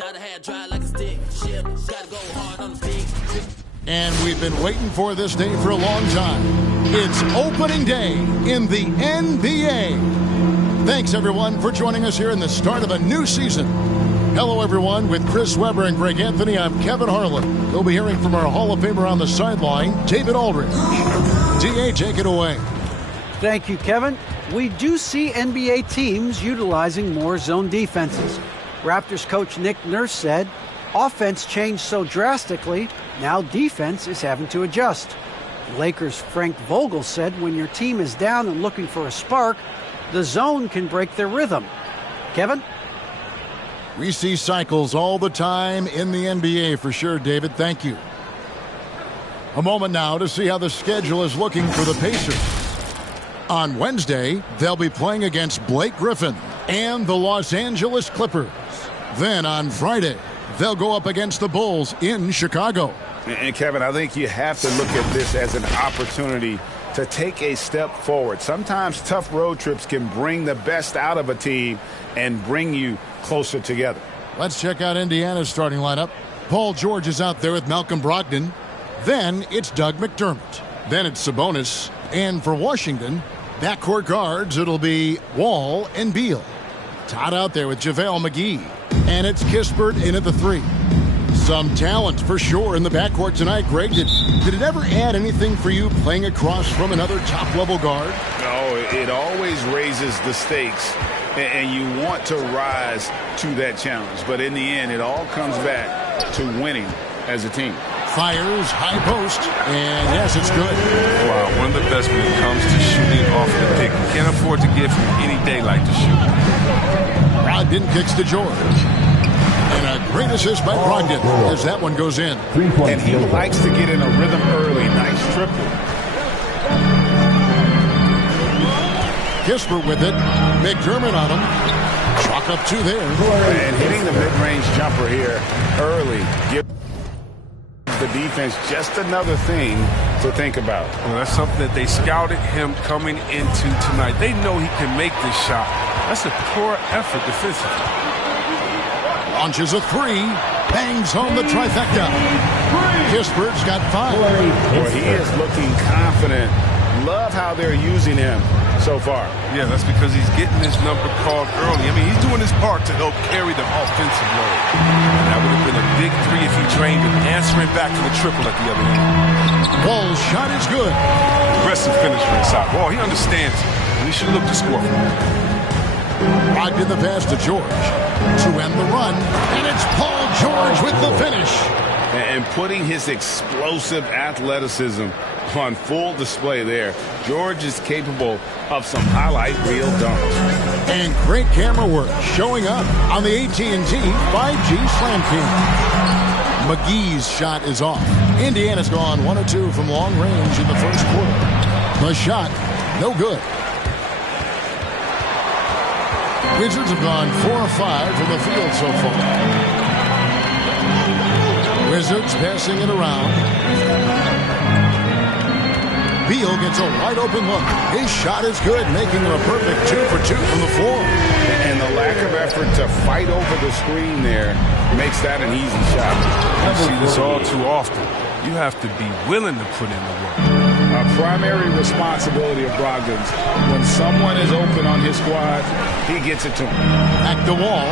Gotta have dry like a stick. Ship, gotta go hard on the stick. And we've been waiting for this day for a long time. It's opening day in the NBA. Thanks, everyone, for joining us here in the start of a new season. Hello, everyone. With Chris Webber and Greg Anthony, I'm Kevin Harlan. We'll be hearing from our Hall of Famer on the sideline, David Aldridge. D.A., take it away. Thank you, Kevin. We do see NBA teams utilizing more zone defenses. Raptors coach Nick Nurse said, offense changed so drastically, now defense is having to adjust. Lakers' Frank Vogel said when your team is down and looking for a spark, the zone can break their rhythm. Kevin? We see cycles all the time in the NBA for sure, David. Thank you. A moment now to see how the schedule is looking for the Pacers. On Wednesday, they'll be playing against Blake Griffin and the Los Angeles Clippers. Then on Friday, they'll go up against the Bulls in Chicago. And Kevin, I think you have to look at this as an opportunity to take a step forward. Sometimes tough road trips can bring the best out of a team and bring you closer together. Let's check out Indiana's starting lineup. Paul George is out there with Malcolm Brogdon. Then it's Doug McDermott. Then it's Sabonis. And for Washington, backcourt guards, it'll be Wall and Beal. Todd out there with JaVale McGee. And it's Kispert in at the 3. Some talent for sure in the backcourt tonight. Greg, did it ever add anything for you playing across from another top-level guard? No, it always raises the stakes, and you want to rise to that challenge. But in the end, it all comes back to winning as a team. Fires, high post, and yes, it's good. Wow, one of the best when it comes to shooting off the pick. You can't afford to give him any daylight to shoot. Brogdon kicks to George. And a great assist by Brogdon as that one goes in. And he likes to get in a rhythm early. Nice triple. Kispert with it. McDermott on him. Chalk up 2 there. And hitting the mid-range jumper here early. Give the defense just another thing to think about. Well, that's something that they scouted him coming into tonight. They know he can make this shot. That's a poor effort defensively. Launches a 3. Bangs home the trifecta. Kispert's got 5. Boy, he is looking confident. Love how they're using him so far. Yeah, that's because he's getting his number called early. I mean, he's doing his part to help carry the offensive load. That would have been a big 3 if he trained him, answering back to the triple at the other end. Wall's shot is good. Aggressive finisher inside. Wall, he understands it, and he should look to score from him. Brogdon the pass to George to end the run, and it's Paul George with the finish. And putting his explosive athleticism on full display there. George is capable of some highlight reel dunks. And great camera work showing up on the AT&T 5G Slam King. McGee's shot is off. Indiana's gone 1 of 2 from long range in the first quarter. The shot, no good. Wizards have gone 4 of 5 from the field so far. Wizards passing it around. Beal gets a wide-open look. His shot is good, making him a perfect 2 for 2 from the floor. And the lack of effort to fight over the screen there makes that an easy shot. You see this all too often. You have to be willing to put in the work. A primary responsibility of Brogdon's. When someone is open on his squad, he gets it to him. Back the Wall.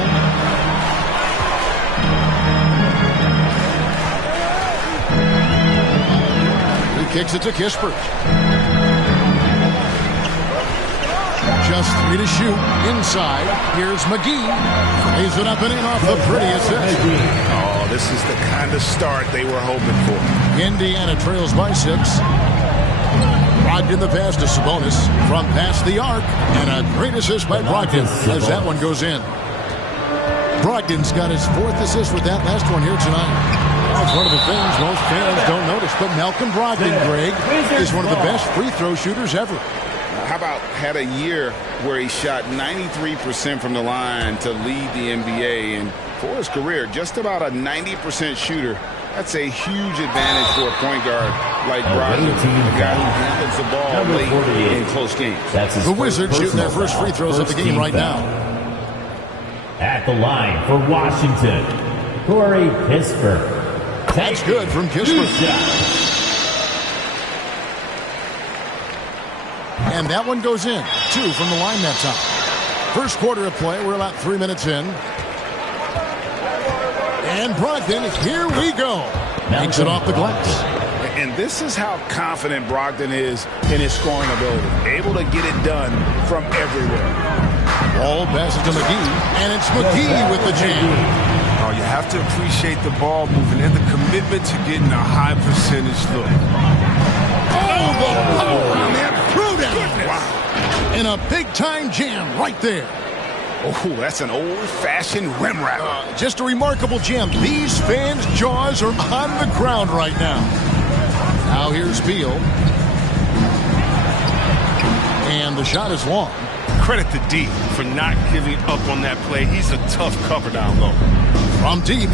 Kicks it to Kispert. Just 3 to shoot. Inside. Here's McGee. Lays it up and in off the pretty assist. Oh, this is the kind of start they were hoping for. Indiana trails by 6. Brogdon the pass to Sabonis from past the arc. And a great assist by Brogdon as that one goes in. Brogdon's got his 4th assist with that last one here tonight. That's one of the things most fans don't notice. But Malcolm Brogdon, Greg, is one of the best free throw shooters ever. How about had a year where he shot 93% from the line to lead the NBA? And for his career, just about a 90% shooter. That's a huge advantage for a point guard like Brogdon, a guy who handles the ball late in close games. The Wizards shooting their first free throws of the game right now. At the line for Washington, Corey Kispert. That's good from Kispert. And that one goes in. 2 from the line that time. First quarter of play. We're about 3 minutes in. And Brogdon, here we go. Makes it off the glass. And this is how confident Brogdon is in his scoring ability. Able to get it done from everywhere. Ball passes to McGee, and it's McGee with the jam. Oh, you have to appreciate the ball moving and the commitment to getting a high percentage look. Oh, the power on that throwdown. Wow. And a big-time jam right there. Oh, that's an old-fashioned rim wrap. Just a remarkable jam. These fans' jaws are on the ground right now. Now here's Beal. And the shot is long. Credit to D for not giving up on that play. He's a tough cover down low. From deep.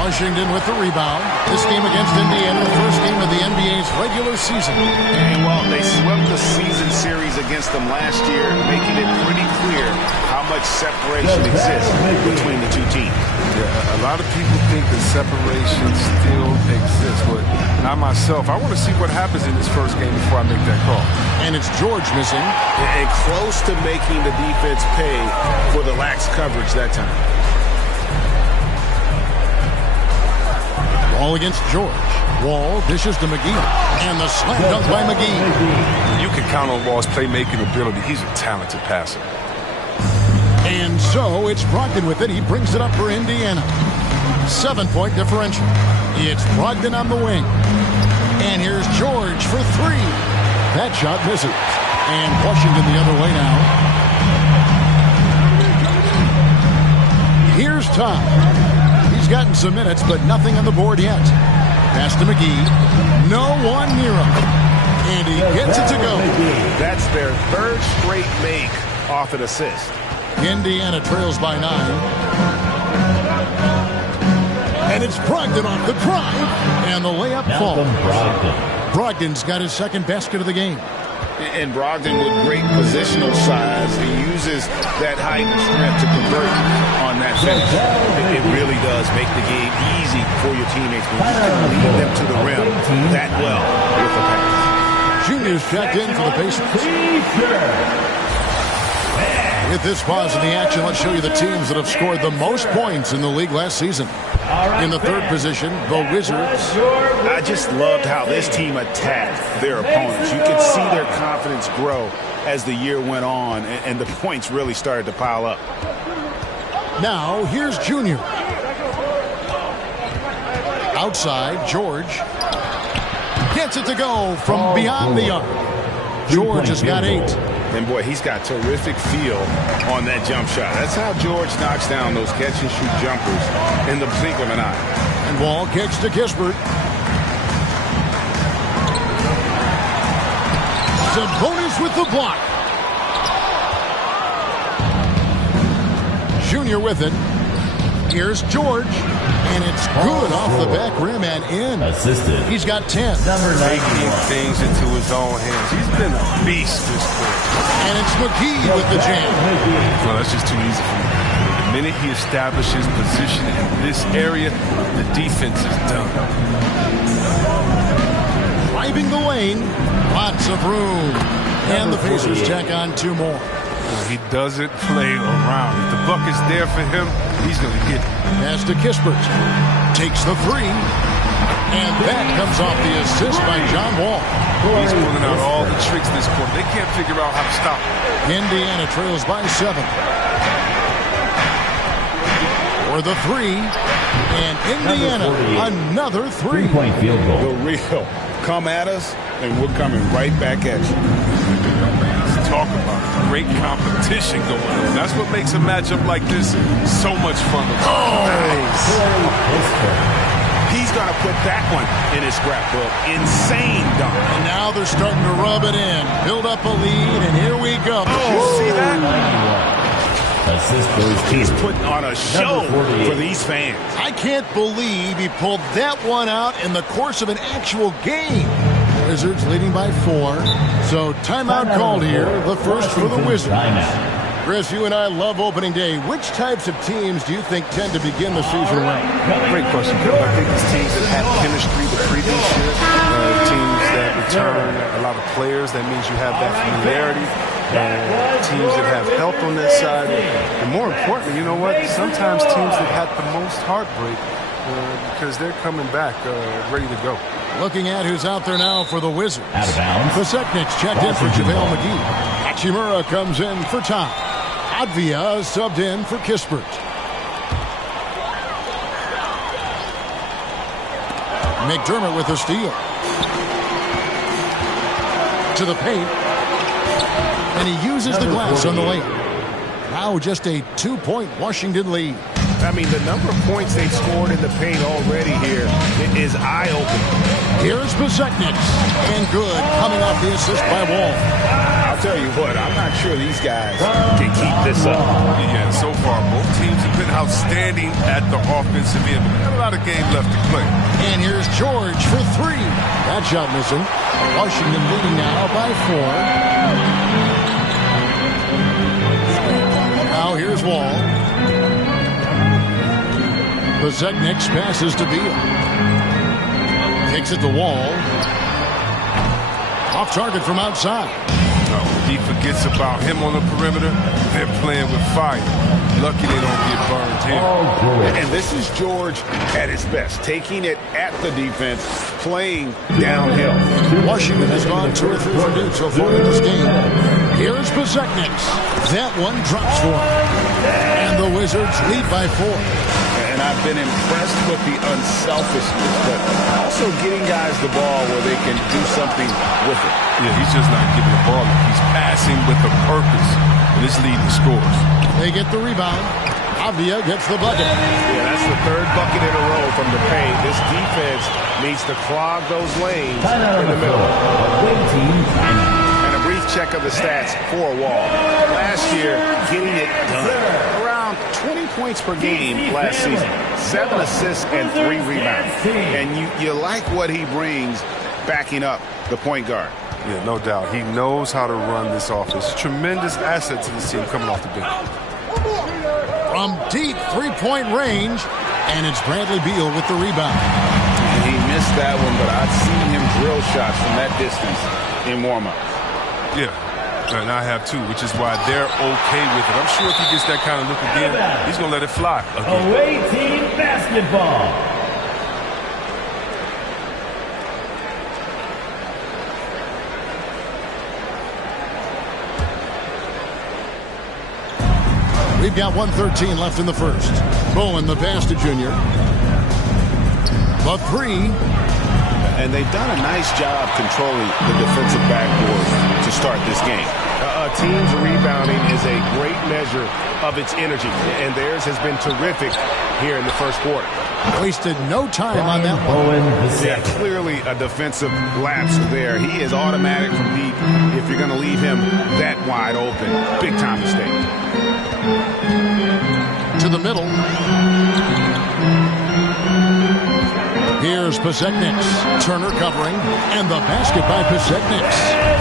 Washington with the rebound. This game against Indiana, the first game of the NBA's regular season. And well, they swept the season series against them last year, making it pretty clear how much separation exists between the two teams. Yeah, a lot of people think the separation still exists, but not myself. I want to see what happens in this first game before I make that call. And it's George missing. And close to making the defense pay for the lax coverage that time. Wall against George. Wall dishes to McGee. And the slam dunk by McGee. You can count on Wall's playmaking ability. He's a talented passer. And so it's Brogdon with it. He brings it up for Indiana. 7-point differential. It's Brogdon on the wing. And here's George for 3. That shot misses. And Washington the other way now. Here's Tom. He's gotten some minutes, but nothing on the board yet. Pass to McGee. No one near him. And he gets it to go. That's their 3rd straight make off an assist. Indiana trails by 9. And it's Brogdon off the drive. And the layup falls. Brogdon's got his 2nd basket of the game. And Brogdon with great positional size, he uses that height and strength to convert on that finish. It really does make the game easy for your teammates when you can lead them to the rim that well with the pass. Junior's checked in for the Pacers. With this pause in the action, let's show you the teams that have scored the most points in the league last season. In the 3rd position, the Wizards. I just loved how this team attacked their opponents. You could see their confidence grow as the year went on, and the points really started to pile up. Now, here's Junior. Outside, George. Gets it to go from beyond the arc. George has got 8. And boy, he's got terrific feel on that jump shot. That's how George knocks down those catch-and-shoot jumpers in the blink of an eye. And Wall kicks to Kispert. Sabonis with the block. Junior with it. Here's George. And it's good off the back rim and in. Assisted. He's got 10. Number 91. Taking things into his own hands. He's been a beast this quarter. And it's McGee with the jam. Well, that's just too easy for me. The minute he establishes position in this area, the defense is done. Driving the lane. Lots of room. And the Pacers tack on 2 more. He doesn't play around. If the buck is there for him, he's going to get it. Pass to Kispert. Takes the 3. And that comes off the assist by John Wall. He's pulling out all the tricks this quarter. They can't figure out how to stop him. Indiana trails by 7. For the 3. And Indiana, another 3. 3-point field goal. The real. Come at us, and we're coming right back at you. Talk about great competition going on. That's what makes a matchup like this so much fun. He's going to put that one in his scrapbook. Insane dunk. And now they're starting to rub it in. Build up a lead, and here we go. You see that? Assist goes to He's putting on a show for these fans. I can't believe he pulled that one out in the course of an actual game. Wizards leading by 4. So timeout called here. The first for the Wizards. Timeout. Chris, you and I love opening day. Which types of teams do you think tend to begin the season well? Great question, Kevin. I think it's teams that have chemistry the previous year, teams that return a lot of players. That means you have that familiarity. Teams that have health on that side. And more importantly, you know what? Sometimes teams that had the most heartbreak because they're coming back ready to go. Looking at who's out there now for the Wizards. Out of bounds. Paseknic's checked in for JaVale McGee. Hachimura comes in for Tom. Advia subbed in for Kispert. McDermott with a steal. To the paint. And he uses the glass on the layup. Now just a 2-point Washington lead. I mean, the number of points they've scored in the paint already here is eye-opening. Here's Paseknic. And good, coming off the assist by Wall. I'll tell you what, I'm not sure these guys can keep this up. Yeah, so far, both teams have been outstanding at the offensive end. But got a lot of game left to play. And here's George for 3. That shot missing. Washington leading now by 4. Now here's Wall. Paseknic passes to Beal. Takes it to Wall. Off target from outside. He forgets about him on the perimeter. They're playing with fire. Lucky they don't get burned here. And this is George at his best, taking it at the defense, playing downhill. Washington has gone 2 or 3 from deep so far in this game. Here's Paseknic. That one drops for him. And the Wizards lead by 4. And I've been impressed with the unselfishness, but also getting guys the ball where they can do something with it. Yeah, he's just not giving the ball. He's passing with a purpose. And this lead in scores. They get the rebound. Avdia gets the bucket. Yeah, that's the 3rd bucket in a row from the paint. This defense needs to clog those lanes in the middle. And a brief check of the stats for Wall. Last year, getting it done. Around 20 points per game last season. 7 assists and 3 rebounds. And you like what he brings backing up the point guard. Yeah, no doubt. He knows how to run this offense. Tremendous asset to this team coming off the bench. From deep 3-point range, and it's Bradley Beal with the rebound. He missed that one, but I've seen him drill shots from that distance in warm-up. Yeah, and I have too, which is why they're okay with it. I'm sure if he gets that kind of look again, he's going to let it fly again. Away team basketball. We've got 1:13 left in the first. Bowen, the pass to Junior. The 3. And they've done a nice job controlling the defensive backboard to start this game. A team's rebounding is a great measure of its energy, and theirs has been terrific here in the first quarter. Wasted no time on that one. Bowen, Yeah, clearly a defensive lapse there. He is automatic from deep if you're going to leave him that wide open. Big time mistake. To the middle. Here's Paseknic. Turner covering, and the basket by Paseknic.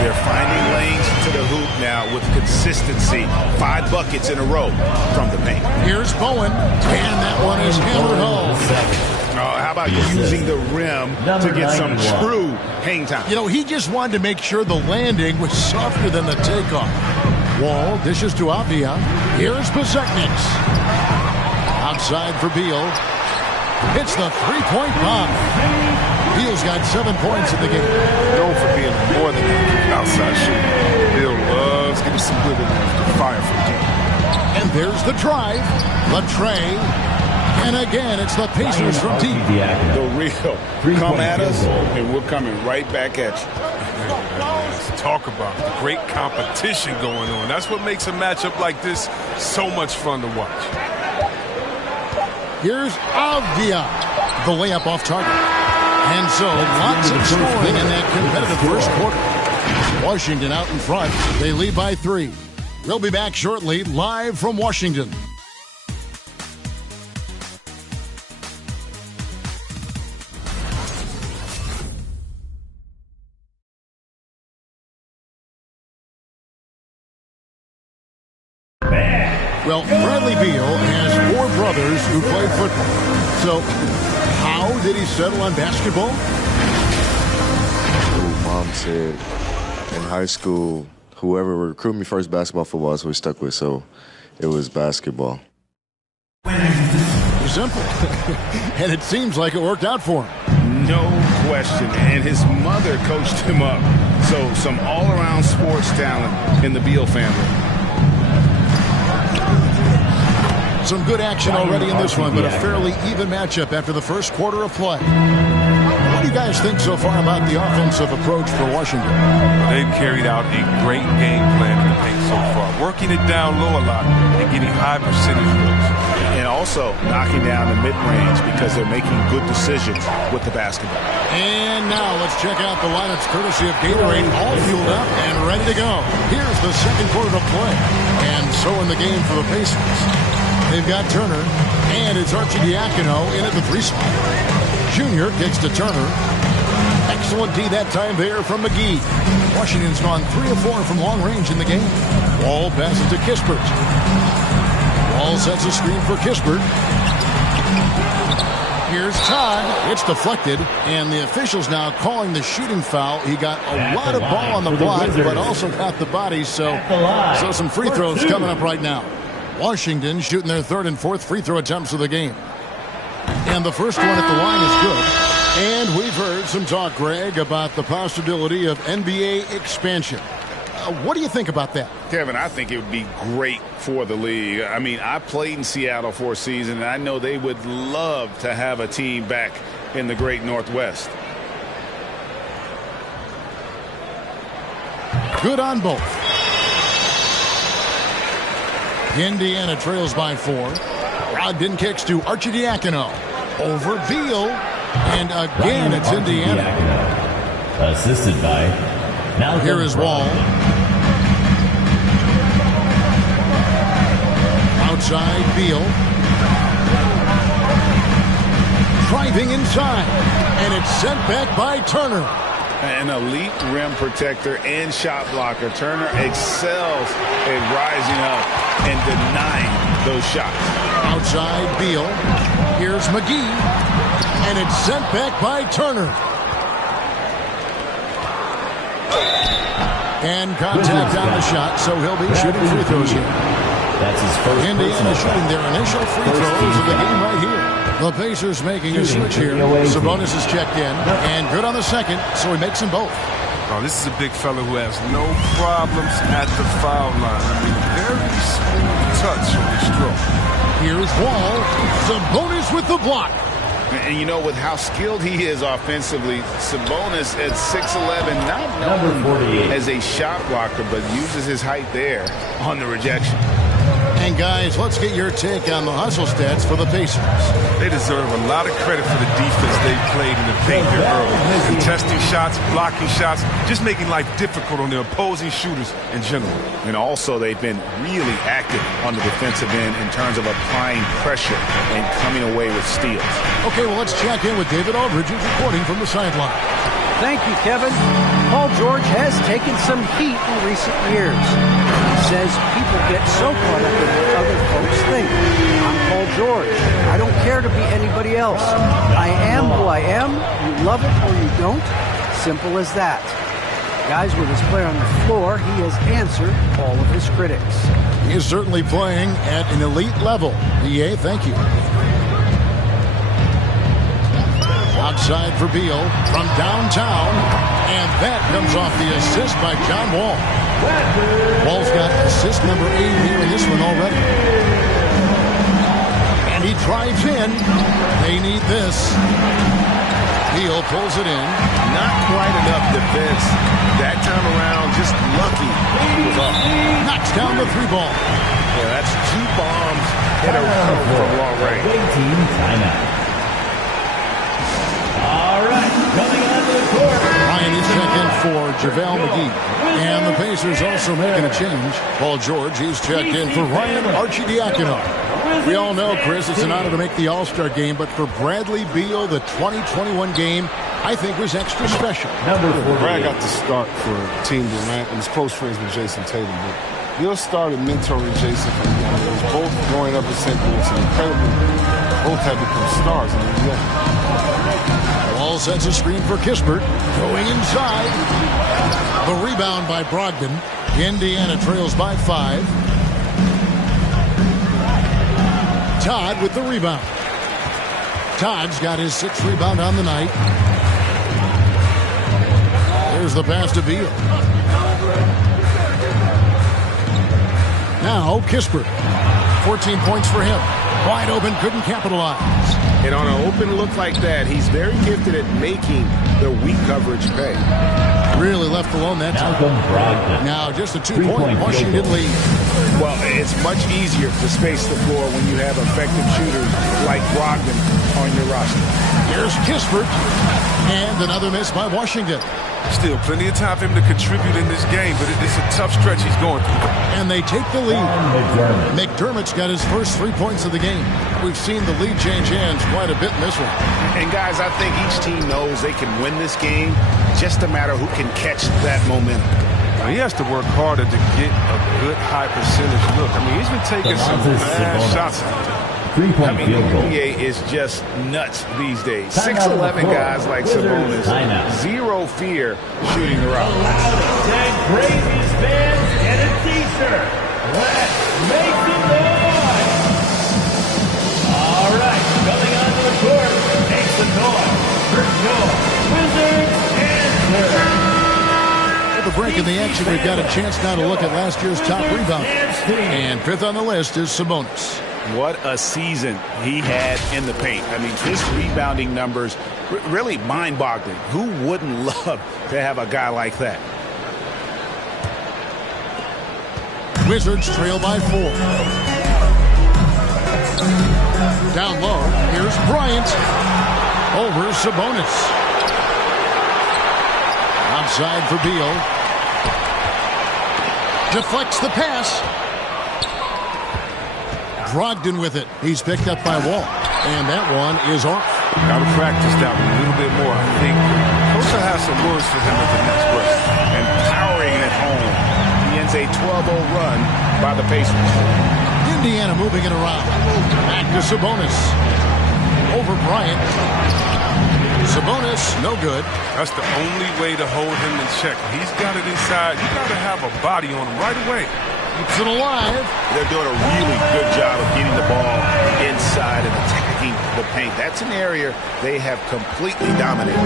They're finding lanes to the hoop now with consistency. 5 buckets in a row from the paint. Here's Bowen, and that one is hammered home. How about using the rim to get some true hang time? You know, he just wanted to make sure the landing was softer than the takeoff. Wall dishes to Avdia. Here's Paseknic. Outside for Beal. Hits the 3-point bomb. Beal's got 7 points in the game. Known for being more than an outside shooter. Beal loves getting some good fire from deep. And there's the drive. The tray. And again, it's the Pacers from deep. The real. Come at us, and we're coming right back at you. Let's talk about the great competition going on. That's what makes a matchup like this so much fun to watch. Here's Avdia. The layup off target. And so, lots of scoring in that competitive first quarter. Washington out in front. They lead by 3. We'll be back shortly, live from Washington. Well, Bradley Beal has 4 brothers who played football. So how did he settle on basketball? Mom said in high school, whoever would recruit me first, basketball, football, is what we stuck with. So it was basketball. Simple. And it seems like it worked out for him. No question. And his mother coached him up. So some all-around sports talent in the Beal family. Some good action already in this one, but a fairly even matchup after the first quarter of play. What do you guys think so far about the offensive approach for Washington? They've carried out a great game plan in the paint so far, working it down low a lot and getting high percentage looks. And also knocking down the mid-range because they're making good decisions with the basketball. And now let's check out the lineups courtesy of Gatorade, all fueled up and ready to go. Here's the second quarter to play. And so in the game for the Pacers. They've got Turner, and it's Arcidiacono in at the 3 spot. Junior kicks to Turner. Excellent D that time there from McGee. Washington's gone 3 of 4 from long range in the game. Wall passes to Kispert. Wall sets a screen for Kispert. Here's Todd. It's deflected, and the officials now calling the shooting foul. He got a lot of ball on the block, but also got the body, so some free throws coming up right now. Washington shooting their 3rd and 4th free throw attempts of the game. And the first one at the line is good. And we've heard some talk, Greg, about the possibility of NBA expansion. What do you think about that? Kevin, I think it would be great for the league. I mean, I played in Seattle for a season, and I know they would love to have a team back in the great Northwest. Good on both. Indiana trails by 4. Brogdon kicks to Arcidiacono. Over Beal. And again, it's Indiana. Assisted by Malcolm. Here is Wall. Outside Beal. Driving inside. And it's sent back by Turner. An elite rim protector and shot blocker. Turner excels at rising up and denying those shots. Outside Beal. Here's McGee. And it's sent back by Turner. And contact on the shot, so he'll be shooting free throws here. That's his first. Indiana shooting their initial free throws of the game right here. The Pacers making a switch here. Sabonis is checked in, and good on the second, so he makes them both. Oh, this is a big fella who has no problems at the foul line. I mean, very smooth touch on his stroke. Here's Wall. Sabonis with the block. And you know, with how skilled he is offensively, Sabonis at 6'11", not known as a shot blocker, but uses his height there on the rejection. And guys, let's get your take on the hustle stats for the Pacers. They deserve a lot of credit for the defense they played in the paint here early. Contesting shots, blocking shots, just making life difficult on the opposing shooters in general. And also they've been really active on the defensive end in terms of applying pressure and coming away with steals. Okay, well, let's check in with David Aldridge, who's reporting from the sideline. Thank you, Kevin. Paul George has taken some heat in recent years. He says people get so caught up in what other folks think. I'm Paul George. I don't care to be anybody else. I am who I am. You love it or you don't. Simple as that. Guys, with his play on the floor, he has answered all of his critics. He is certainly playing at an elite level. EA, thank you. Outside for Beal from downtown, and that comes off the assist by John Wall. Wall's got assist number 8 here in this one already. And he drives in. They need this. Beal pulls it in. Not quite enough defense that time around, just lucky. He was off. Knocks down the 3 ball. Yeah, that's 2 bombs in a row from long range. Team timeout. All right, coming onto the court. Ryan is checked in for JaVale McGee. And the Pacers also making a change. Paul George, he's checked in for Ryan Arcidiacono. We all know, Chris, it's an honor to make the All-Star game, but for Bradley Beal, the 2021 game, I think was extra special. Brad got the start for Team Durant and was close friends with Jason Tatum. But Bill started mentoring Jason from young age. Both growing up in St. Louis and both have become stars in the NBA. Ball sets a screen for Kispert. Going inside. The rebound by Brogdon. Indiana trails by 5. Todd with the rebound. Todd's got his 6th rebound on the night. There's the pass to Beal. Now Kispert. 14 points for him. Wide open, couldn't capitalize. And on an open look like that, he's very gifted at making the weak coverage pay. Really left alone that time. Now just a 2-point Washington lead. Well, it's much easier to space the floor when you have effective shooters like Brogdon on your roster. Here's Kispert. And another miss by Washington. Still plenty of time for him to contribute in this game, but it's a tough stretch he's going through. And they take the lead. McDermott's got his first 3 points of the game. We've seen the lead change hands quite a bit in this one. And guys, I think each team knows they can win this game. Just a matter who can catch that momentum. Now, he has to work harder to get a good high percentage look. I mean, he's been taking some bad shots. 3-point field goal. The NBA is just nuts these days. 6'11" guys like Sabonis, zero fear shooting the rock. Tag craziest fans and a t-shirt. Let's make some noise. All right, coming onto the court, makes the noise for your Wizards answer. At the break in the action, we've got a chance now to look at last year's top rebound. And 5th on the list is Sabonis. What a season he had in the paint. I mean, his rebounding numbers really mind-boggling. Who wouldn't love to have a guy like that? Wizards trail by 4. Down low, here's Bryant. Over Sabonis. Outside for Beal. Deflects the pass. Brogdon with it. He's picked up by Wall. And that one is off. Got to practice that one a little bit more, I think. Coach will have some words for him at the next break. And powering it home. He ends a 12-0 run by the Pacers. Indiana moving it around. Back to Sabonis. Over Bryant. Sabonis, no good. That's the only way to hold him in check. He's got it inside. You got to have a body on him right away. Keeps it alive. They're doing a really good job of getting the ball inside and attacking the paint. That's an area they have completely dominated.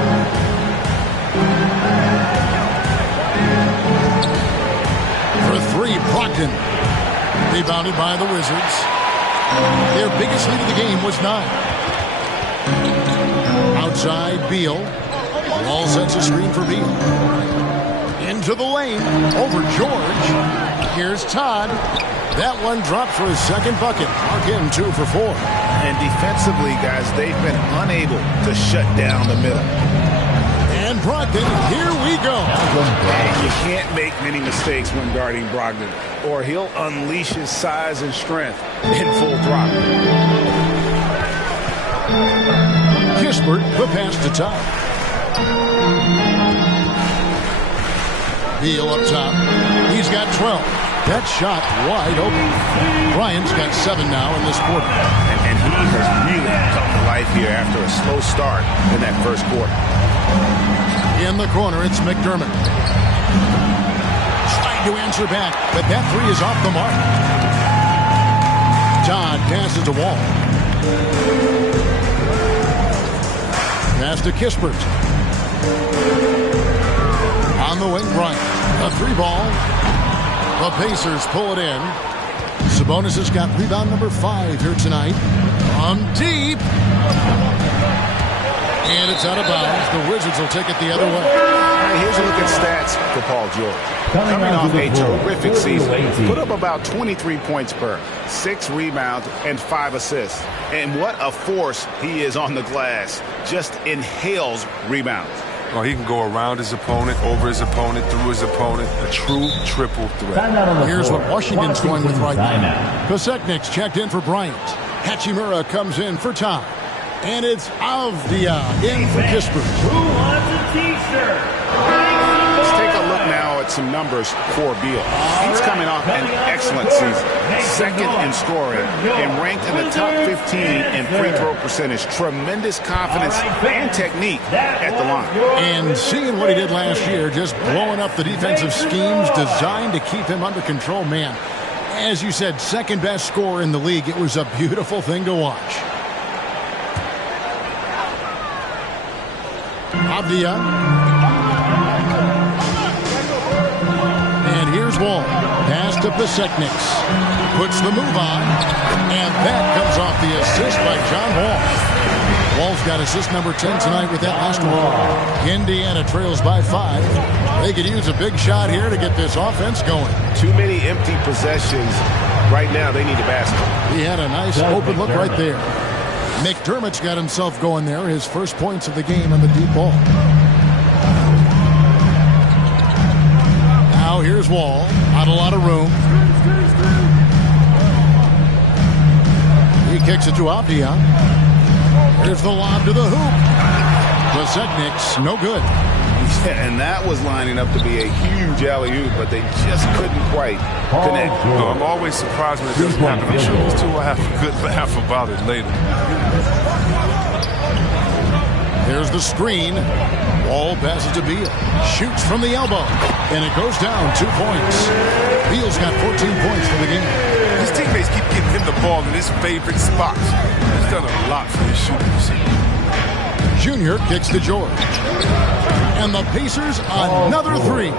For 3, Brogdon. Rebounded by the Wizards. Their biggest lead of the game was 9. Outside, Beal. Wall sets a screen for Beal. Into the lane. Over George. Here's Todd. That one dropped for his 2nd bucket. Mark him 2 for 4. And defensively, guys, they've been unable to shut down the middle. And Brogdon, here we go. And you can't make many mistakes when guarding Brogdon, or he'll unleash his size and strength in full throttle. Kispert, the pass to Todd. Beal up top. He's got 12. That shot wide open. Bryant's got 7 now in this quarter. And he has really come to life here after a slow start in that first quarter. In the corner, it's McDermott. Trying to answer back, but that 3 is off the mark. Todd passes to Wall. Pass to Kispert. On the wing, Bryant. A 3-ball. The Pacers pull it in. Sabonis has got rebound number 5 here tonight. From deep. And it's out of bounds. The Wizards will take it the other way. All right, here's a look at stats for Paul George. Coming off a terrific season. Put up about 23 points per, 6 rebounds, and 5 assists. And what a force he is on the glass. Just inhales rebounds. Well, he can go around his opponent, over his opponent, through his opponent. A true triple threat. Here's what Washington's going with right now. Koseknik's checked in for Bryant. Hachimura comes in for Todd. And it's Avdia in for Kispert. Who wants a t-shirt? Let's take a look now at put some numbers for Beal. He's coming off an excellent season. Second in scoring and ranked in the top 15 in free throw percentage. Tremendous confidence and technique at the line. And seeing what he did last year, just blowing up the defensive schemes designed to keep him under control, man. As you said, second best scorer in the league. It was a beautiful thing to watch. Avdia. And here's Wall. Pass to Pasechniks. Puts the move on. And that comes off the assist by John Wall. Wall's got assist number 10 tonight with that last one. Indiana trails by 5. They could use a big shot here to get this offense going. Too many empty possessions. Right now, they need a basket. He had a nice open look right there. McDermott's got himself going there. His first points of the game on the deep ball. Now here's Wall. Not a lot of room. He kicks it to Avdia. Here's the lob to the hoop. Pasechniks, no good. Yeah, and that was lining up to be a huge alley-oop, but they just couldn't quite connect. No, I'm always surprised when it doesn't happen. I'm sure these two will have a good laugh about it later. There's the screen. Wall passes to Beal. Shoots from the elbow. And it goes down 2 points. Beal's got 14 points for the game. His teammates keep getting him the ball in his favorite spots. He's done a lot for his shooting this season. Junior kicks to George. And the Pacers another 3.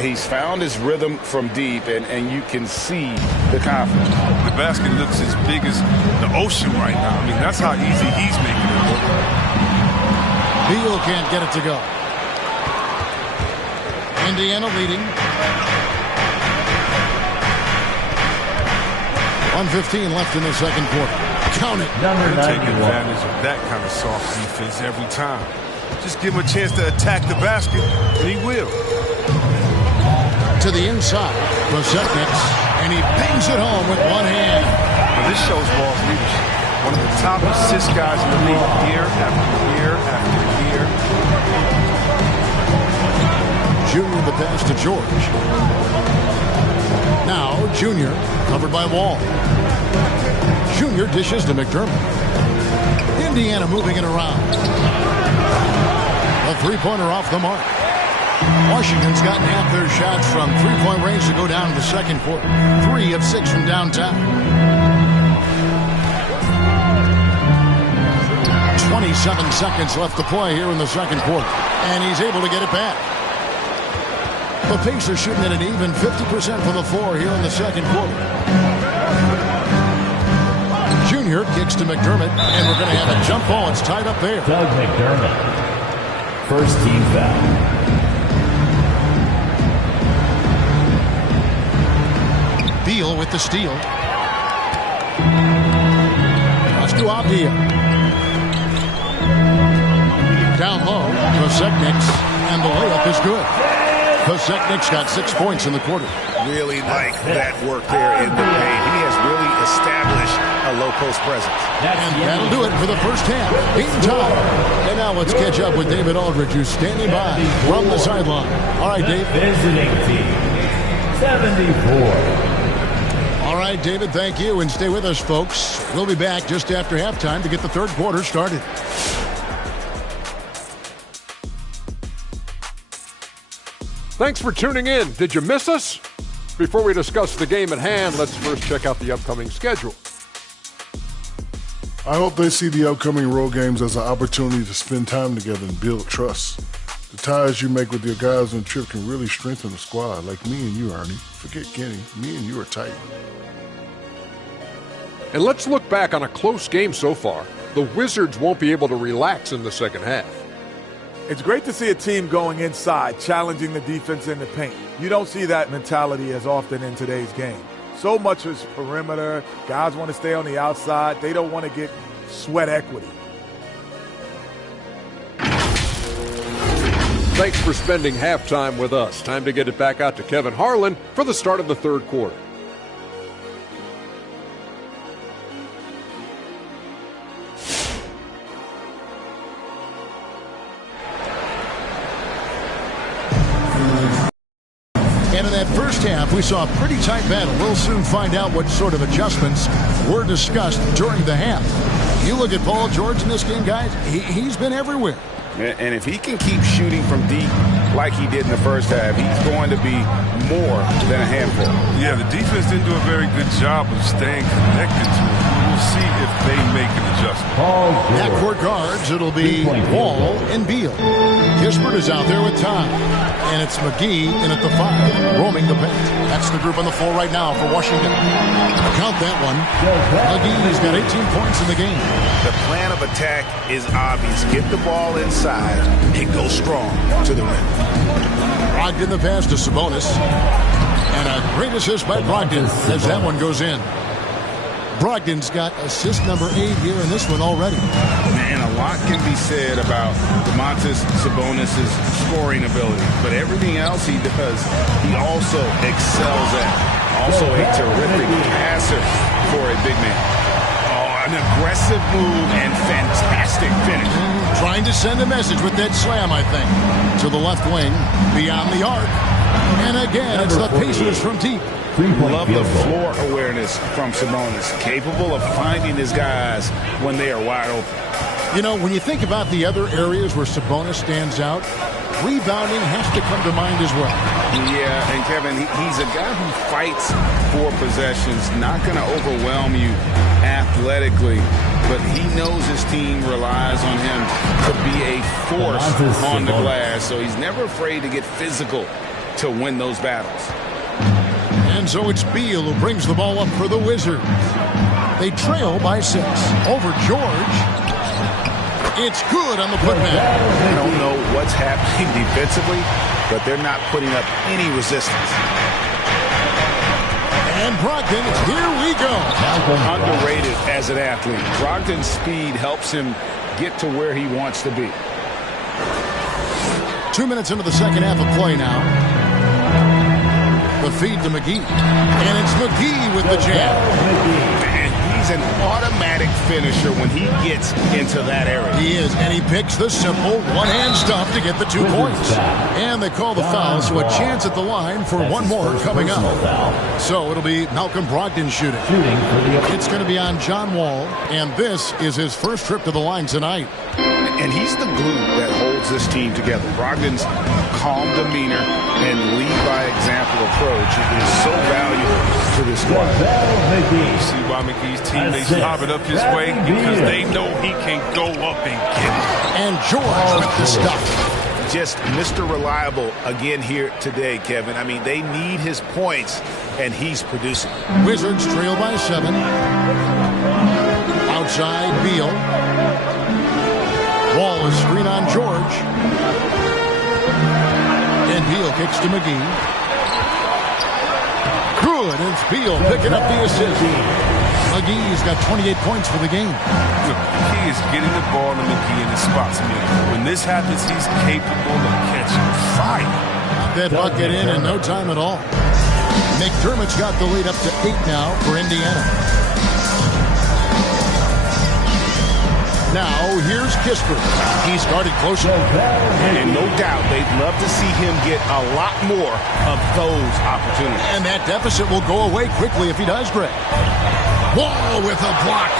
He's found his rhythm from deep, and you can see the confidence. The basket looks as big as the ocean right now. I mean, that's how easy he's making it look. Beal can't get it to go. Indiana leading. 1:15 left in the second quarter. Count it. He'll take advantage of that kind of soft defense every time. Just give him a chance to attack the basket, and he will. To the inside, Pasechniks, and he bangs it home with one hand. Now this shows Wall's leadership. One of the top assist guys in the league, year after year after year. Junior the pass to George. Now Junior covered by Wall. Junior dishes to McDermott. Indiana moving it around. A three-pointer off the mark. Washington's gotten half their shots from three-point range to go down in the second quarter. 3 of 6 from downtown. 27 seconds left to play here in the second quarter. And he's able to get it back. The Pacers shooting at an even 50% from the floor here in the second quarter. Junior kicks to McDermott, and we're going to have a jump ball. It's tied up there. Doug McDermott. First team foul. Beal with the steal. Pass to Avdia. Down low, Pasechniks, and the layup is good. Pasechniks got 6 points in the quarter. Really like that work there in the paint. He has really established a low-post presence. And that'll do it for the first half. Game time. And now let's catch up with David Aldridge, who's standing by from the sideline. All right, Dave. Visiting team, 74. All right, David, thank you. And stay with us, folks. We'll be back just after halftime to get the third quarter started. Thanks for tuning in. Did you miss us? Before we discuss the game at hand, let's first check out the upcoming schedule. I hope they see the upcoming road games as an opportunity to spend time together and build trust. The ties you make with your guys on the trip can really strengthen the squad, like me and you, Ernie. Forget Kenny. Me and you are tight. And let's look back on a close game so far. The Wizards won't be able to relax in the second half. It's great to see a team going inside, challenging the defense in the paint. You don't see that mentality as often in today's game. So much is perimeter. Guys want to stay on the outside. They don't want to get sweat equity. Thanks for spending halftime with us. Time to get it back out to Kevin Harlan for the start of the third quarter. half, we saw a pretty tight battle. We'll soon find out what sort of adjustments were discussed during the half. You look at Paul George in this game, guys, he's been everywhere. And if he can keep shooting from deep like he did in the first half, he's going to be more than a handful. Yeah, the defense didn't do a very good job of staying connected to him. We'll see if they make an adjustment. Backcourt guards, it'll be Wall and Beal. Kispert is out there with Todd. And it's McGee in at the 5, roaming the paint. That's the group on the floor right now for Washington. Count that one. McGee's got 18 points in the game. The plan of attack is obvious. Get the ball inside and go strong to the rim. Brogdon the pass to Sabonis. And a great assist by Brogdon as that one goes in. Brogdon's got assist number 8 here in this one already. Man, a lot can be said about Domantas Sabonis' scoring ability, but everything else he does, he also excels at. Also a terrific passer for a big man. Oh, an aggressive move and fantastic finish. Trying to send a message with that slam, I think. To the left wing, beyond the arc. And again, it's the Pacers from deep. Love the floor awareness from Sabonis, capable of finding his guys when they are wide open. You know, when you think about the other areas where Sabonis stands out, rebounding has to come to mind as well. Yeah, and Kevin, he's a guy who fights for possessions, not going to overwhelm you athletically, but he knows his team relies on him to be a force on the glass, so he's never afraid to get physical to win those battles. And so it's Beal who brings the ball up for the Wizards. They trail by 6. Over George. It's good on the putback. I don't know what's happening defensively, but they're not putting up any resistance. And Brogdon, here we go. Underrated as an athlete. Brogdon's speed helps him get to where he wants to be. 2 minutes into the second half of play now. The feed to McGee. And it's McGee with the jam. And he's an automatic finisher when he gets into that area. He is, and he picks the simple one-hand stuff to get the 2 points. And they call the foul, so a chance at the line for one more coming up. So it'll be Malcolm Brogdon shooting. It's going to be on John Wall, and this is his first trip to the line tonight. And he's the glue that holds this team together. Brogdon's calm demeanor and lead-by-example approach is so valuable to this squad. You see why McGee's teammates lob it up his way? Because they know he can go up and get it. And George with the stuff. Just Mr. Reliable again here today, Kevin. I mean, they need his points, and he's producing. Wizards trail by 7. Outside, Beal. Wall is screen on George. And Beal kicks to McGee. Good. It's Beal picking up the assist. McGee's got 28 points for the game. The key is getting the ball to McGee in the spots. I mean, when this happens, he's capable of catching fire. That bucket in no time at all. McDermott's got the lead up to 8 now for Indiana. Now, here's Kispert. He started closer. And no doubt, they'd love to see him get a lot more of those opportunities. And that deficit will go away quickly if he does, Greg. Wall with a block.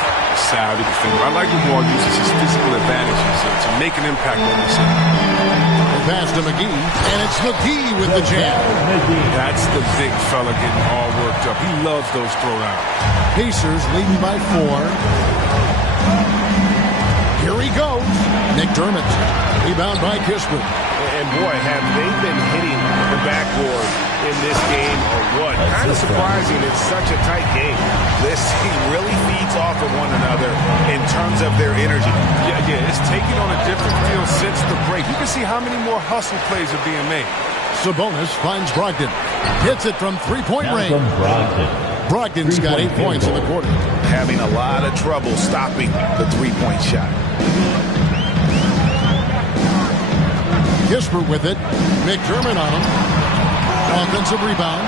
Savvy defender. I like when Wall uses his physical advantages to make an impact on this end. The pass to McGee, and it's McGee with the jam. That's the big fella getting all worked up. He loves those throwdowns. Pacers leading by 4. Here he goes. McDermott. Rebound by Kispert. And boy, have they been hitting the backboard in this game or what? Kind of surprising. It's such a tight game. This team really feeds off of one another in terms of their energy. Yeah, it's taking on a different feel since the break. You can see how many more hustle plays are being made. Sabonis finds Brogdon. Hits it from three-point range. Brogdon's got 8 points in the quarter. Having a lot of trouble stopping the three-point shot. Kispert with it. McDermott on him. Offensive rebound.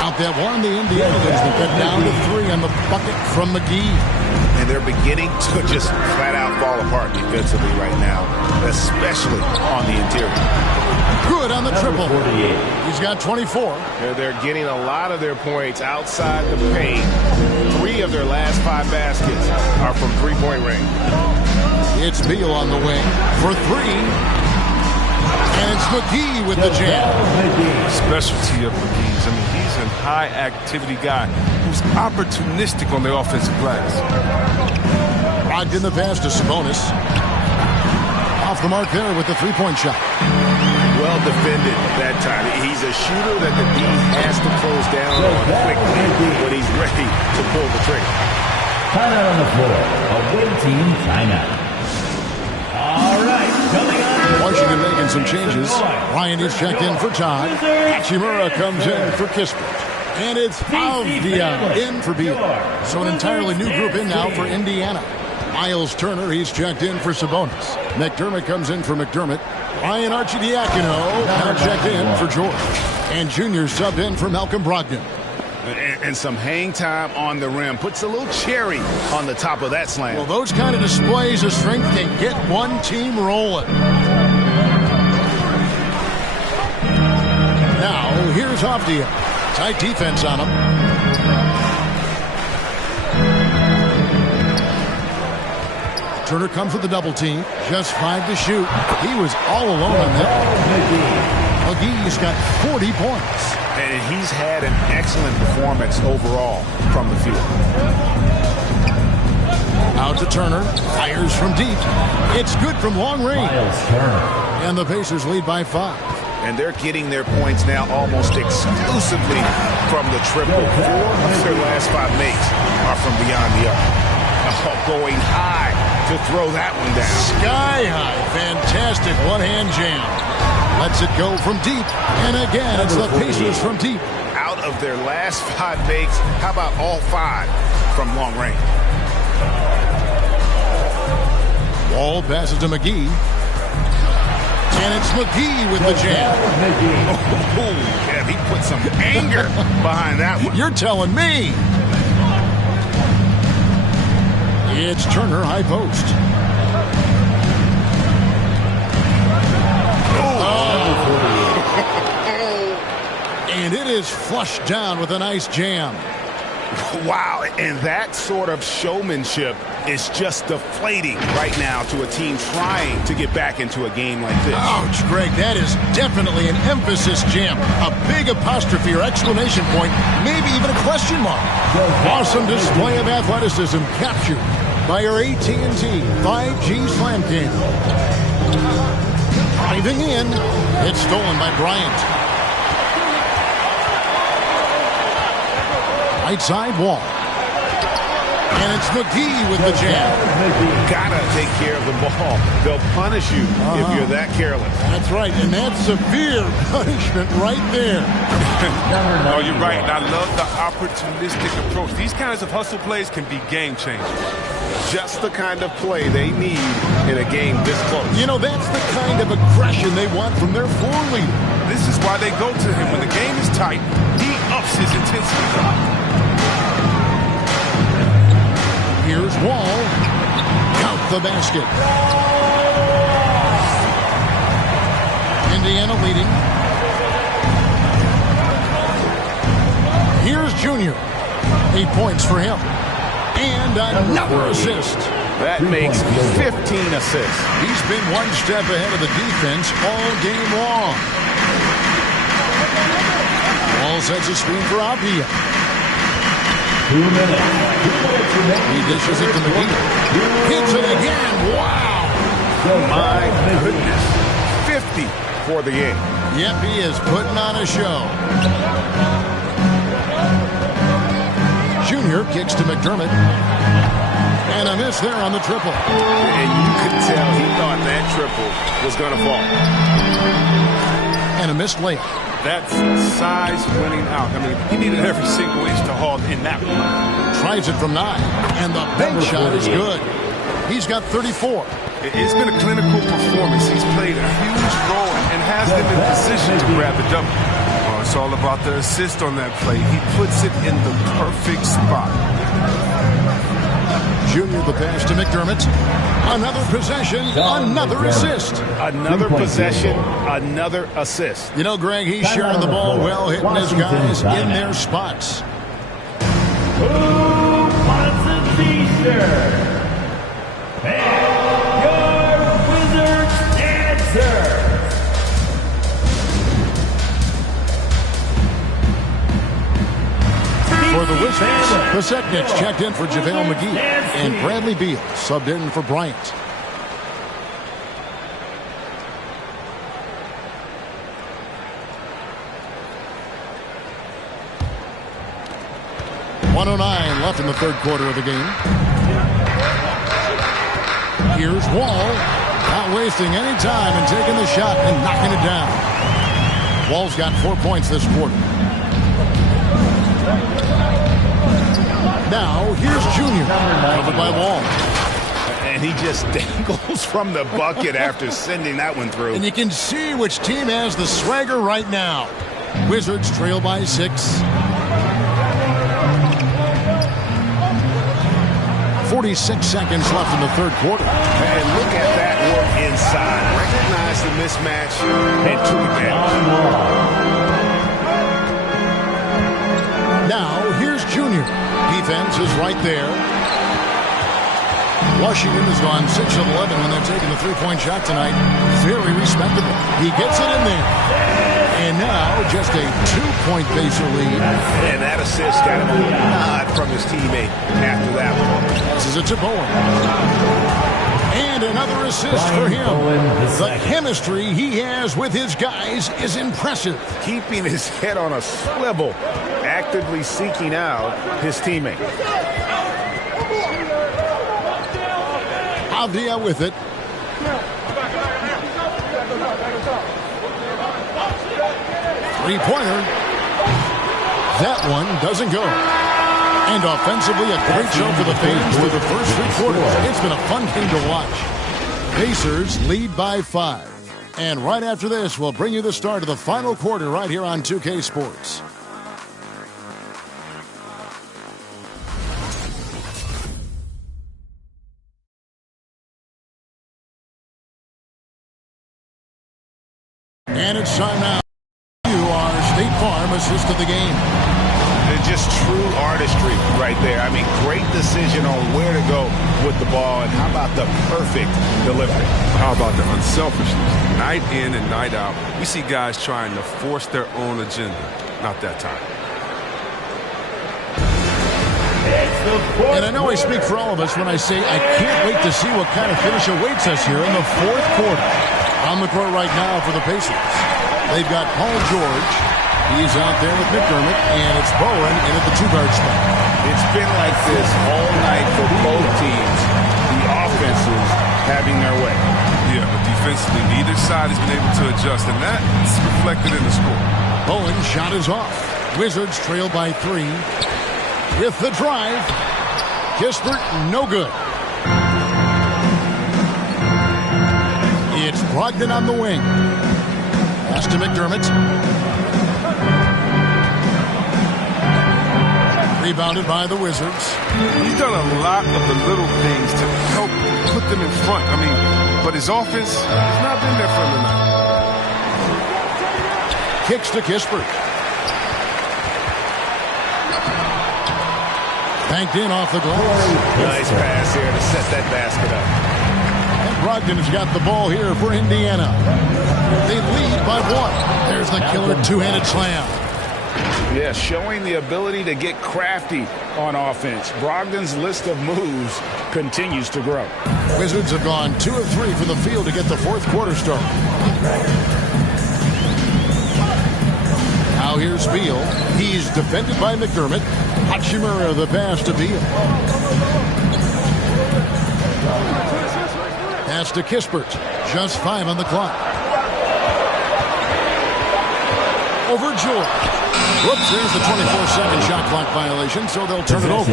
Out that one, the Indiana Wizards got down to 3 on the bucket from McGee. And they're beginning to just flat out fall apart defensively right now, especially on the interior. Good on the triple. He's got 24. They're getting a lot of their points outside the paint. 3 of their last 5 baskets are from three-point range. It's Beal on the wing for 3. And it's McGee with the jam. Specialty of McGee's. I mean, he's a high-activity guy who's opportunistic on the offensive glass. Brogdon the pass to Sabonis. Off the mark there with the three-point shot. Well defended that time. He's a shooter that the D has to close down on quickly when he's ready to pull the trigger. Timeout on the floor. Away team timeout. All right, coming on. Washington making some changes. Ryan is checked in for Todd. Hachimura comes in for Kispert. And it's Avdia in for Beal. So an entirely new group in now for Indiana. Miles Turner, he's checked in for Sabonis. McDermott comes in for McDermott. Ryan Arcidiacono now checked in for George. And Junior subbed in for Malcolm Brogdon. And some hang time on the rim. Puts a little cherry on the top of that slam. Well, those kind of displays of strength can get one team rolling. Now, here's Avdia. Tight defense on him. Turner comes with the double team. Just 5 to shoot. He was all alone on that. McGee's got 40 points. And he's had an excellent performance overall from the field. Out to Turner. Fires from deep. It's good from long range. And the Pacers lead by 5. And they're getting their points now almost exclusively from the triple. 4 of their last 5 makes are from beyond the arc. Going high to throw that one down. Sky high. Fantastic one-hand jam. Lets it go from deep. And again, it's the Pacers from deep. Out of their last 5 makes, how about all 5 from long range? Wall passes to McGee. And it's McGee with the jam. Oh, yeah, he put some anger behind that one. You're telling me. It's Turner, high post. And it is flushed down with a nice jam. Wow, and that sort of showmanship is just deflating right now to a team trying to get back into a game like this. Ouch, Greg, that is definitely an emphasis jam. A big apostrophe or exclamation point, maybe even a question mark. Awesome display of athleticism captured by our AT&T 5G Slam King. Driving in, it's stolen by Bryant. Right side wall. And it's McGee with the jam. Gotta take care of the ball. They'll punish you if you're that careless. That's right, and that's severe punishment right there. Oh, you're right, and I love the opportunistic approach. These kinds of hustle plays can be game changers. Just the kind of play they need in a game this close. You know, that's the kind of aggression they want from their floor leader. This is why they go to him. When the game is tight, he ups his intensity. Here's Wall. Count the basket. Indiana leading. Here's Junior. 8 points for him. And another assist. That makes 15 assists. He's been one step ahead of the defense all game long. Wall sets a screen for Avdia. 2 minutes. He dishes it to McGee. Hits it again. Wow. My goodness. 50 for the game. Yep, he is putting on a show. Junior kicks to McDermott. And a miss there on the triple. And you could tell he thought that triple was going to fall. And a missed layup. That's size winning out. I mean, he needed every single inch to haul in that one. Tries it from 9. And the bank shot is good. He's got 34. It's been a clinical performance. He's played a huge role and has them in position to grab the double. Oh, it's all about the assist on that play. He puts it in the perfect spot. Jr. the pass to McDermott. Another possession, another assist. Another possession, another assist. You know, Greg, he's sharing the ball well, hitting his guys in their spots. Who wants a t-shirt? And your Wizards answer. For the Wizards, Paseknic's checked in for JaVale McGee, and Bradley Beal subbed in for Bryant. .109 left in the third quarter of the game. Here's Wall, not wasting any time and taking the shot and knocking it down. Wall's got 4 points this quarter. Now, here's Junior, covered by Wall. And he just dangles from the bucket after sending that one through. And you can see which team has the swagger right now. Wizards trail by 6. 46 seconds left in the third quarter. And look at that work inside. Recognize the mismatch and took advantage. Now, here's Junior. Defense is right there. Washington has gone 6 of 11 when they're taking the three-point shot tonight. Very respectable. He gets it in there. And now just a 2-point Pacer lead. And that assist got him a nod from his teammate after that one. This is it to Bowen. And another assist for him. The chemistry he has with his guys is impressive. Keeping his head on a swivel, actively seeking out his teammate. Avdia with it. Three-pointer. That one doesn't go. And offensively, a great show for the fans through the first 3 quarters. It's been a fun game to watch. Pacers lead by 5. And right after this, we'll bring you the start of the final quarter right here on 2K Sports. And it's time now. You are State Farm assist of the game. And just true artistry right there. I mean, great decision on where to go with the ball. And how about the perfect delivery? How about the unselfishness? Night in and night out, we see guys trying to force their own agenda. Not that time. And I know I speak for all of us when I say I can't wait to see what kind of finish awaits us here in the fourth quarter. On the court right now for the Pacers. They've got Paul George. He's out there with McDermott, and it's Bowen in at the 2-guard spot. It's been like this all night for both teams. The offenses having their way. Yeah, but defensively, neither side has been able to adjust, and that's reflected in the score. Bowen's shot is off. Wizards trail by 3. With the drive. Kispert, no good. It's Brogdon on the wing. Pass to McDermott. Rebounded by the Wizards. He's done a lot of the little things to help put them in front. I mean, but his offense has not been there for him tonight. Kicks to Kispert. Banked in off the glass. Nice pass here to set that basket up. Brogdon has got the ball here for Indiana. They lead by 1. There's the killer two-handed slam. Yeah, showing the ability to get crafty on offense. Brogdon's list of moves continues to grow. Wizards have gone 2 of 3 from the field to get the fourth quarter started. Now here's Beal. He's defended by McDermott. Hachimura the pass to Beal. Pass to Kispert. Just 5 on the clock. Over George. Whoops, there's the 24-second shot clock violation, so they'll turn it over.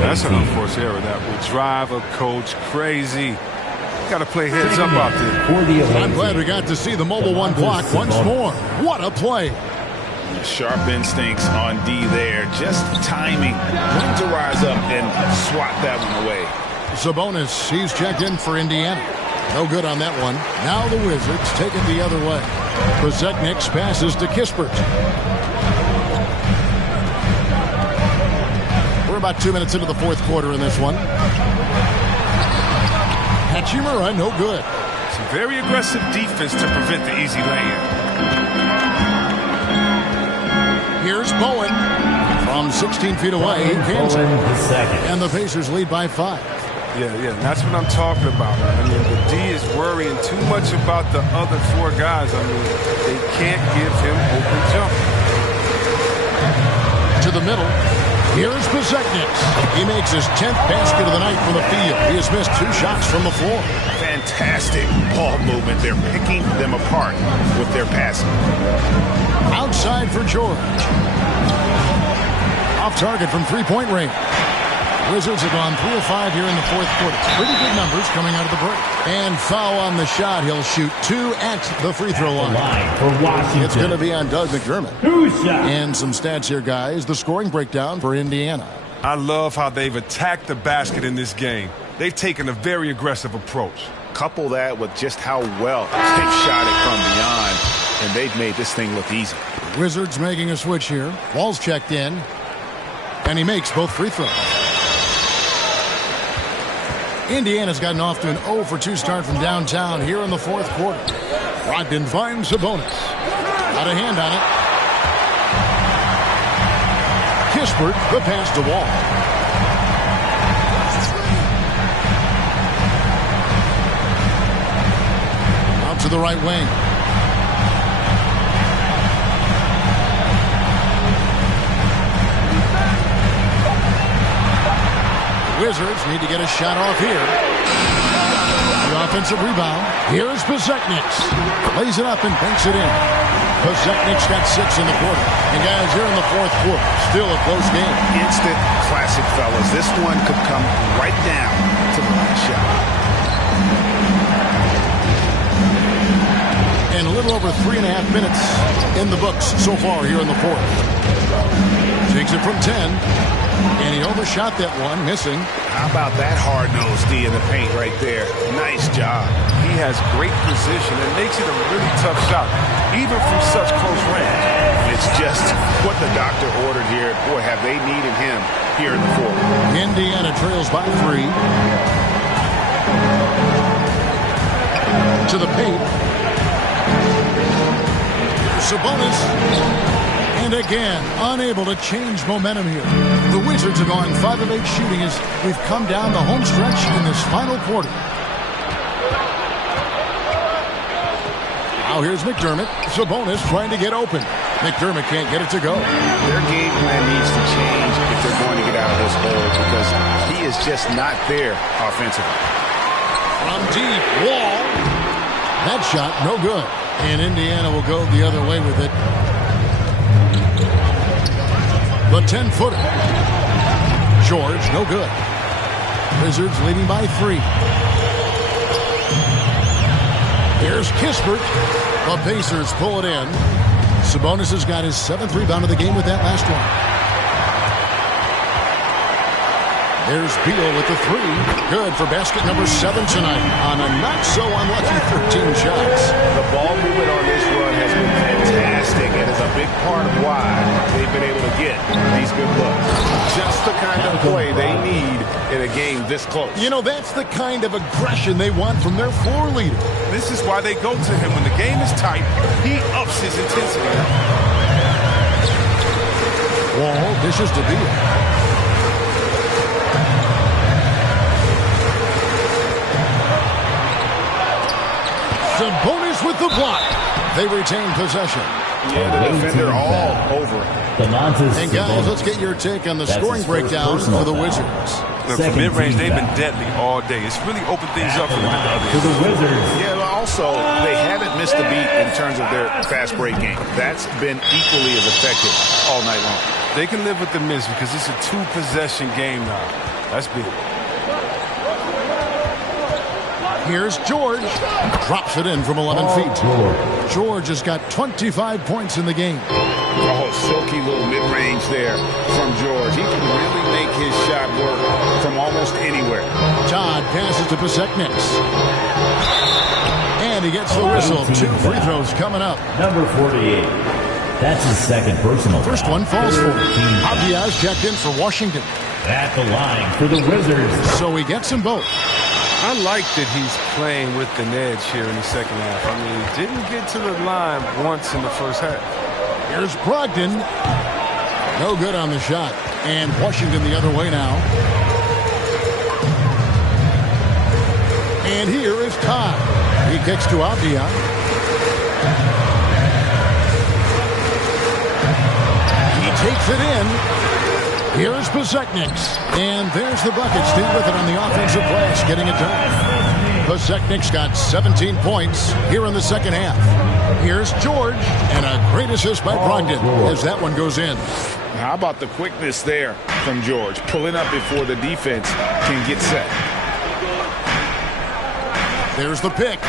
That's an unforced error that will drive a coach crazy. Got to play heads up out there. I'm glad we got to see the mobile 1 clock once more. What a play. Sharp instincts on D there. Just timing. When to rise up and swat that one away. Sabonis, he's checked in for Indiana. No good on that one. Now the Wizards take it the other way. Bezetnik's passes to Kispert. We're about 2 minutes into the fourth quarter in this one. Hachimura, no good. Some very aggressive defense to prevent the easy lay-in. Here's Bowen from 16 feet away. He cans it. And the Pacers lead by 5. Yeah, that's what I'm talking about. I mean, the D is worrying too much about the other 4 guys. I mean, they can't give him open jump. To the middle. Here's Bezetnik. He makes his 10th basket of the night from the field. He has missed 2 shots from the floor. Fantastic ball movement. They're picking them apart with their passing. Outside for George. Off target from three-point range. Wizards have gone 3 of 5 here in the fourth quarter. Pretty good numbers coming out of the break. And foul on the shot. He'll shoot 2 at the free throw line. It's going to be on Doug McDermott. And some stats here, guys. The scoring breakdown for Indiana. I love how they've attacked the basket in this game. They've taken a very aggressive approach. Couple that with just how well they've shot it from beyond, and they've made this thing look easy. Wizards making a switch here. Wall's checked in, and he makes both free throws. Indiana's gotten off to an 0 for 2 start from downtown here in the fourth quarter. Brogdon finds Sabonis. Got a hand on it. Kispert, the pass to Wall. Out to the right wing. Wizards need to get a shot off here. The offensive rebound. Here's Bezetnik. Lays it up and banks it in. Bezetnik's got 6 in the quarter. And guys, here in the fourth quarter, still a close game. Instant classic, fellas. This one could come right down to the last shot. And a little over 3.5 minutes in the books so far here in the fourth. Takes it from 10. And he overshot that one, missing. How about that hard-nosed D in the paint right there? Nice job. He has great position and makes it a really tough shot, even from such close range. It's just what the doctor ordered here. Boy, have they needed him here in the fourth. Indiana trails by 3. To the paint. Sabonis. And again, unable to change momentum here. The Wizards have gone 5 of 8 shooting as we've come down the home stretch in this final quarter. Now here's McDermott. Sabonis trying to get open. McDermott can't get it to go. Their game plan needs to change if they're going to get out of this hole because he is just not there offensively. From deep, Wall. That shot, no good. And Indiana will go the other way with it. The 10-footer. George, no good. Wizards leading by 3. Here's Kispert. The Pacers pull it in. Sabonis has got his 7th rebound of the game with that last one. There's Beal with the 3. Good for basket number 7 tonight on a not-so-unlucky 13 shots. The ball movement on this run has been fantastic and is a big part of why they've been able to get these good looks. Just the kind of play they need in a game this close. You know, that's the kind of aggression they want from their floor leader. This is why they go to him when the game is tight. He ups his intensity. Wall dishes to Beal. Sabonis with the block. They retain possession. Yeah, the defender all over it. And guys, let's get your take on the scoring breakdown for the Wizards. Look, from mid-range, they've been deadly all day. It's really opened things up for them in the other. To the Wizards. Yeah, but also, they haven't missed a beat in terms of their fast break game. That's been equally as effective all night long. They can live with the miss because it's a 2-possession game now. That's big. Here's George. Drops it in from 11 feet. George has got 25 points in the game. Oh, silky little mid-range there from George. He can really make his shot work from almost anywhere. Todd passes to Pasechniks. And he gets the whistle. 2 free throws coming up. Number 48. That's his second personal. First one falls for him. Abdia's checked in for Washington. At the line for the Wizards. So he gets them both. I like that he's playing with an edge here in the second half. I mean, he didn't get to the line once in the first half. Here's Brogdon. No good on the shot. And Washington the other way now. And here is Todd. He kicks to Abdia. He takes it in. Here's Pasechniks. And there's the bucket. Stay with it on the offensive glass, getting it done. Pasechniks got 17 points here in the second half. Here's George. And a great assist by Brogdon as that one goes in. How about the quickness there from George? Pulling up before the defense can get set. There's the pick.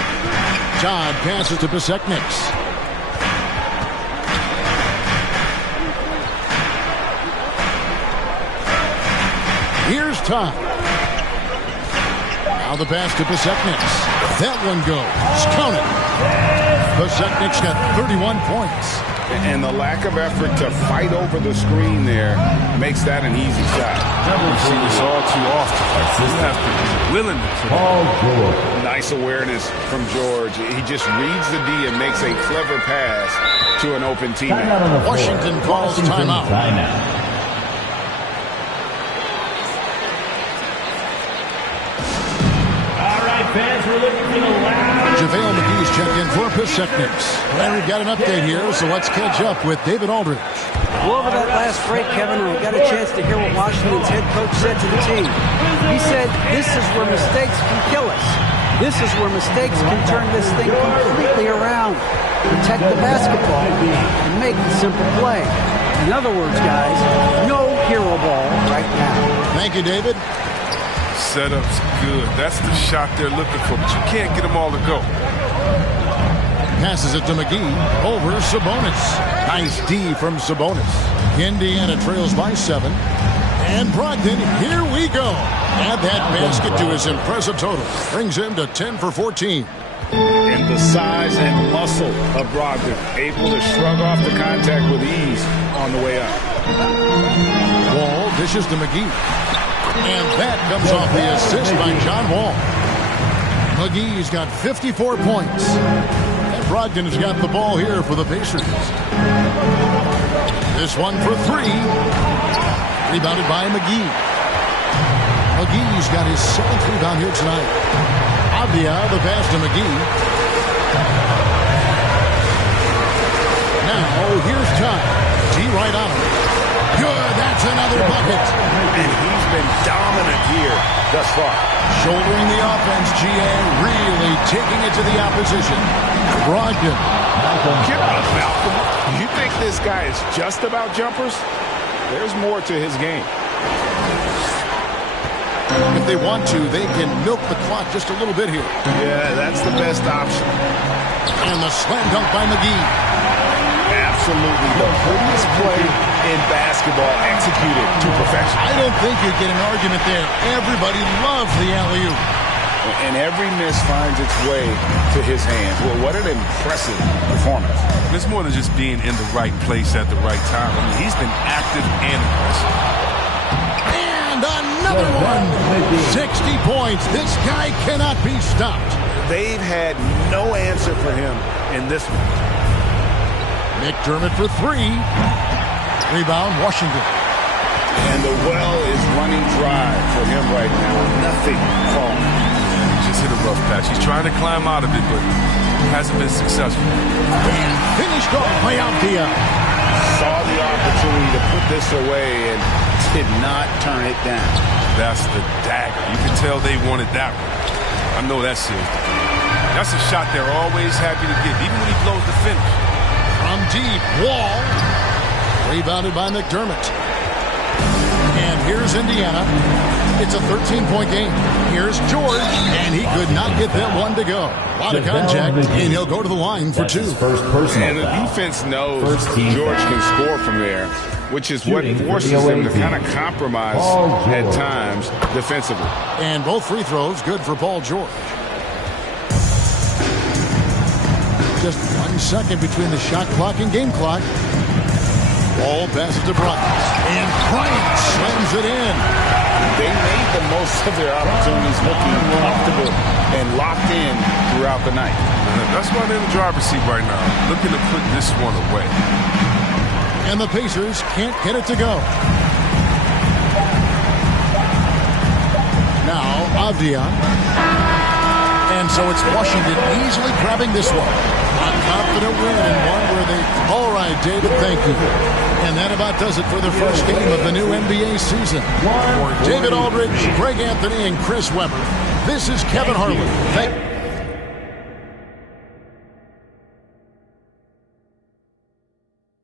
Todd passes to Pasechniks. Here's Todd. Now the pass to Pasechniks. That one goes. Count it. Pasechniks got 31 points. And the lack of effort to fight over the screen there makes that an easy shot. We see this all too often. You have to be willing to. Nice awareness from George. He just reads the D and makes a clever pass to an open teammate. Washington calls timeout. Fans, we're looking for the loud. JaVale McGee's checked in for Pasechniks. And we've got an update here, so let's catch up with David Aldridge. Well, over that last break, Kevin, we got a chance to hear what Washington's head coach said to the team. He said, this is where mistakes can kill us. This is where mistakes can turn this thing completely around. Protect the basketball and make the simple play. In other words, guys, no hero ball right now. Thank you, David. Setup's good. That's the shot they're looking for, but you can't get them all to go. Passes it to McGee over Sabonis. Nice D from Sabonis. Indiana trails by 7. And Brogdon, here we go. Add that basket to his impressive total. Brings him to 10 for 14. And the size and muscle of Brogdon, able to shrug off the contact with ease on the way up. Wall dishes to McGee. And that comes off the assist by John Wall. McGee's got 54 points. And Brogdon has got the ball here for the Pacers. This one for 3. Rebounded by McGee. McGee's got his 7th rebound here tonight. Abdia, the pass to McGee. Now, here's Todd. D right on him. Good, that's another bucket. And he's been dominant here thus far. Shouldering the offense, GA, really taking it to the opposition. Brogdon. Malcolm, you think this guy is just about jumpers? There's more to his game. If they want to, they can milk the clock just a little bit here. Yeah, that's the best option. And the slam dunk by McGee. Absolutely the prettiest play in basketball, executed to perfection. I don't think you get an argument there. Everybody loves the alley-oop. And every miss finds its way to his hands. Well, what an impressive performance. It's more than just being in the right place at the right time. I mean, he's been active and aggressive. And another one. 60 points. This guy cannot be stopped. They've had no answer for him in this one. McDermott for 3. Rebound, Washington. And the well is running dry for him right now. Nothing falling. He just hit a rough patch. He's trying to climb out of it, but hasn't been successful. And finished off by Abdia. Saw the opportunity to put this away and did not turn it down. That's the dagger. You can tell they wanted that one. I know that's it. That's a shot they're always happy to get, even when he blows the finish. From deep, Wall. Rebounded by McDermott. And here's Indiana. It's a 13-point game. Here's George, and he could not get that one to go. A lot of contact, and he'll go to the line for 2. First personal. And the defense knows George can score from there, which is what forces them to kind of compromise at times defensively. And both free throws good for Paul George. Just 1 second between the shot clock and game clock. Ball passes to Bryant. And Bryant slams it in. They made the most of their opportunities, looking comfortable and locked in throughout the night. That's why they're in the driver's seat right now, looking to put this one away. And the Pacers can't get it to go. Now, Avdia. And so it's Washington easily grabbing this one. A confident win and one where they... All right, David, thank you. And that about does it for the first game of the new NBA season. For David Aldridge, Greg Anthony, and Chris Webber, this is Kevin Harlan.